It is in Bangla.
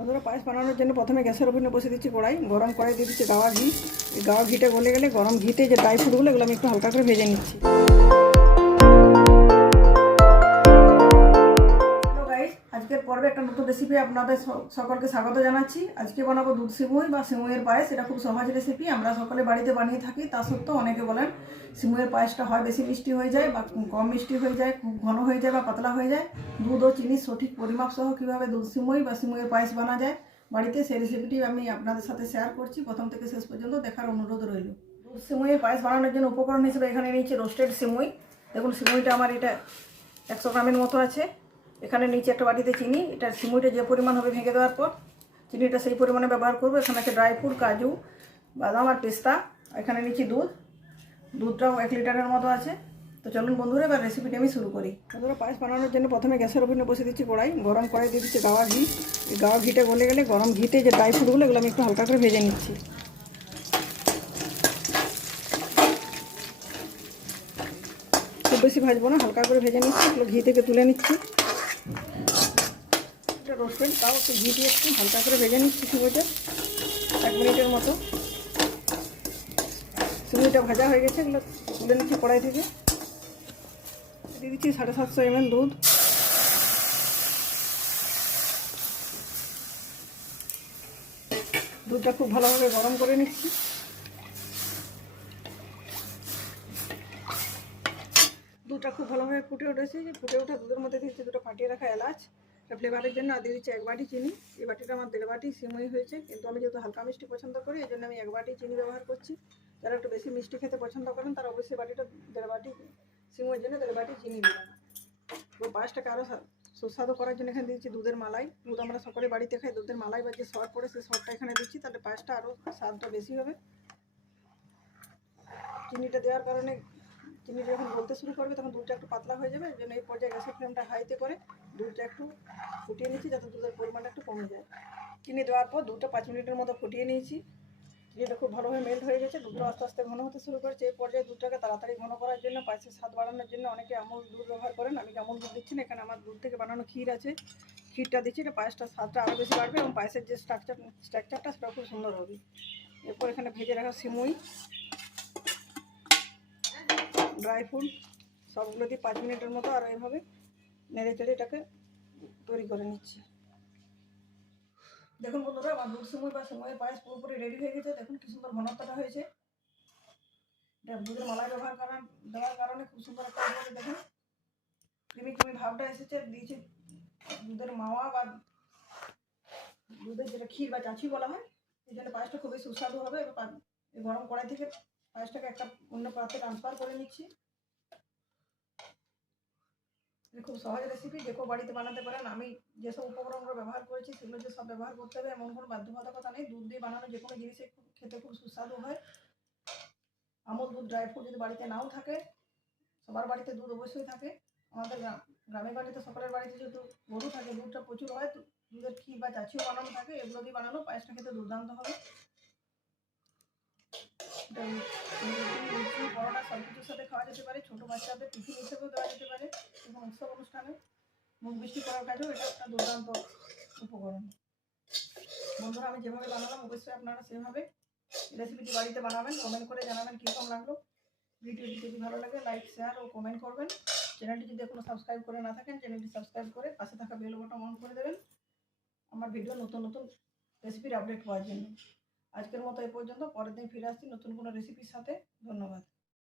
বন্ধুরা, পায়েস বানানোর জন্য প্রথমে গ্যাসের ওভেনে বসে দিচ্ছি কড়াই। গরম কড়াই দিয়ে দিচ্ছি গাওয়া ঘি। এই গাওয়া ঘিটা গলে গেলে গরম ঘিতে যে ড্রাই ফ্রুটগুলো এগুলো আমি একটু হালকা করে ভেজে নিচ্ছি। হ্যালো গাইস, আজকের পর্বে একটা নতুন রেসিপি আপনাদের সকলকে স্বাগত জানাচ্ছি। আজকে বানাবো দুধ সিমুই বা সিমুইয়ের পায়েস। এটা খুব সহজ রেসিপি, আমরা সকলে বাড়িতে বানিয়ে থাকি। তা সত্ত্বেও অনেকে বলেন সিমুইয়ের পায়েসটা হয় বেশি মিষ্টি হয়ে যায় বা কম মিষ্টি হয়ে যায়, খুব ঘন হয়ে যায় বা পাতলা হয়ে যায়। দুধ ও চিনির সঠিক পরিমাপ সহ কীভাবে দুধ সিমুই বা সিমুইয়ের পায়েস বানা যায় বাড়িতে, সেই রেসিপিটি আমি আপনাদের সাথে শেয়ার করছি। প্রথম থেকে শেষ পর্যন্ত দেখার অনুরোধ রইল। দুধ সিমুইয়ের পায়েস বানানোর জন্য উপকরণ হিসেবে এখানে নিয়েছি রোস্টেড সিমুই। দেখুন সিমুইটা আমার এটা 100 গ্রামের মতো আছে। এখানে নিচে একটা বাটিতে চিনি, এটা সিমুইটা যে পরিমাণ হবে ভেঙে দেওয়ার পর চিনিটা সেই পরিমাণে ব্যবহার করবো। এখানে আছে ড্রাই ফ্রুট, কাজু, বাদাম আর পেস্তা। এখানে নিচ্ছি দুধটাও 1 লিটারের মতো আছে। তো চলুন বন্ধুরা, এবার রেসিপিটা আমি শুরু করি। বন্ধুরা, পায়েস বানানোর জন্য প্রথমে গ্যাসের ওভেনে বসে দিচ্ছি কড়াই। গরম কড়াই দিয়ে দিচ্ছি গাওয়া ঘি। এই গাওয়া ঘিটা গলে গেলে গরম ঘিতে যে ড্রাই ফ্রুটগুলো এগুলো আমি একটু হালকা করে ভেজে নিচ্ছি। খুব বেশি ভাজবো না, হালকা করে ভেজে নিচ্ছি। এগুলো ঘি থেকে তুলে নিচ্ছি। এটা রোস্টেড, তাও একটু ঘি দিয়ে একটু হালকা করে ভেজে নিচ্ছি সিমুইটা 1 মিনিটের মতো। সিমুইটা ভাজা হয়ে গেছে, এগুলো তুলে নিচ্ছি কড়াই থেকে। দিয়ে দিচ্ছি 750 ml দুধ। দুধটা খুব ভালোভাবে গরম করে নিচ্ছি। দুধটা খুব ভালোভাবে ফুটে উঠেছে। ফুটে ওঠা দুধের মধ্যে দিচ্ছি 2টা ফাটিয়ে রাখা এলাচ ফ্লেভারের জন্য। আর দিয়ে দিচ্ছি 1 বাটি চিনি। এই বাটিটা আমার 1.5 বাটি সিমুই হয়েছে, কিন্তু আমি যেহেতু হালকা মিষ্টি পছন্দ করি এই জন্য আমি 1 বাটি চিনি ব্যবহার করছি। যারা একটু বেশি মিষ্টি খেতে পছন্দ করেন তারা অবশ্যই বাটিটা 1.5 বাটি সিমুইয়ের জন্য 1.5 বাটি চিনি দেবেন। তো পায়েসটাকে আরও সুস্বাদু করার জন্য এখানে দিচ্ছি দুধের মালাই। দুধ আমরা সকলে বাড়িতে খাই। দুধের মালাই বা যে সর পড়ে সেই সরটা এখানে দিচ্ছি, তাহলে পায়েসটা আরও স্বাদটা বেশি হবে। চিনিটা দেওয়ার কারণে চিনি যখন গলতে শুরু করবে তখন দুধটা একটু পাতলা হয়ে যাবে। এই জন্য এই পর্যায়ে গ্যাসের ফ্লেমটা হাইতে করে দুধটা একটু ফুটিয়ে নিচ্ছি, যাতে দুধের পরিমাণটা একটু কমে যায়। চিনি দেওয়ার পর দুধটা 5 মিনিটের মতো ফুটিয়ে নিয়েছি। চিনিটা খুব ভালোভাবে মেল্ট হয়ে গেছে। দুধটা আস্তে আস্তে ঘন হতে শুরু করেছে। এই পর্যায়ে দুধটাকে তাড়াতাড়ি ঘন করার জন্য, পায়েসের স্বাদ বাড়ানোর জন্য অনেকে আমুল দুধ ব্যবহার করেন। আমি আমুল দুধ দিচ্ছি না, এখানে আমার দুধ থেকে বানানো ক্ষীর আছে, ক্ষীরটা দিচ্ছি। এটা পায়েসটার স্বাদটা আরও বেশি বাড়বে এবং পায়েসের যে স্ট্রাকচারটা সেটা খুব সুন্দর হবে। এরপর এখানে ভেজে রাখা সিমুই, ড্রাই ফ্রুট সবগুলো দিয়ে 5 মিনিটের মতো আর এইভাবে নেড়ে চেড়ে এটাকে তৈরি করে নিচ্ছি। দেখুন বন্ধুরা, আমার দুধ সিমুই বা সিমুইয়ের পায়েস পুরোপুরি রেডি হয়ে গেছে। দেখুন কি সুন্দর ঘনত্বটা হয়েছে। এটা দুধের মালাই দেওয়ার কারণে খুব সুন্দর একটা হয়েছে। দেখুন ক্রিমি ক্রিমি ভাবটা এসেছে। দিয়েছি দুধের মাওয়া বা দুধের যেটা ক্ষীর বা চাছি বলা হয়। এই জন্য পায়েসটা খুবই সুস্বাদু হবে। এবার গরম কড়াই থেকে পায়েসটাকে একটা অন্য পাত্রে ট্রান্সফার করে নিচ্ছি। খুব সহজ রেসিপি, যে কেউ বাড়িতে বানাতে পারেন। আমি যেসব উপকরণগুলো ব্যবহার করেছি সেগুলো যে সব ব্যবহার করতে হবে এমন কোনো বাধ্যবাধকতা নেই। দুধ দিয়ে বানানো যে কোনো জিনিসে খেতে খুব সুস্বাদু হয়। আমুল দুধ, ড্রাই ফ্রুট যদি বাড়িতে নাও থাকে, সবার বাড়িতে দুধ অবশ্যই থাকে। আমাদের গ্রামের বাড়িতে সকলের বাড়িতে যেহেতু গরু থাকে, দুধটা প্রচুর হয়। দুধের ক্ষীর বা চাচিও বানানো থাকে। এগুলো দিয়ে বানানো পায়েসটা খেতে দুর্দান্ত হবে। লুচি, পরোটা সব কিছুর সাথে খাওয়া যেতে পারে। ছোটো বাচ্চাদের টিফিন হিসেবেও দেওয়া যেতে পারে এবং উৎসব অনুষ্ঠানে মুখ মিষ্টি করার কাজেও এটা একটা দুর্দান্ত উপকরণ। বন্ধুরা, আমি যেভাবে বানালাম অবশ্যই আপনারা সেভাবে রেসিপিটি বাড়িতে বানাবেন। কমেন্ট করে জানাবেন কীরকম লাগলো। ভিডিওটি যদি ভালো লাগে লাইক, শেয়ার ও কমেন্ট করবেন। চ্যানেলটি যদি এখনো সাবস্ক্রাইব করে না থাকেন, চ্যানেলটি সাবস্ক্রাইব করে পাশে থাকা বেল বাটন অন করে দেবেন আমার ভিডিও নতুন নতুন রেসিপির আপডেট পাওয়ার জন্য। আজকের মতো এই পর্যন্ত। পরের দিন ফিরে আসছি নতুন কোনো রেসিপির সাথে। ধন্যবাদ।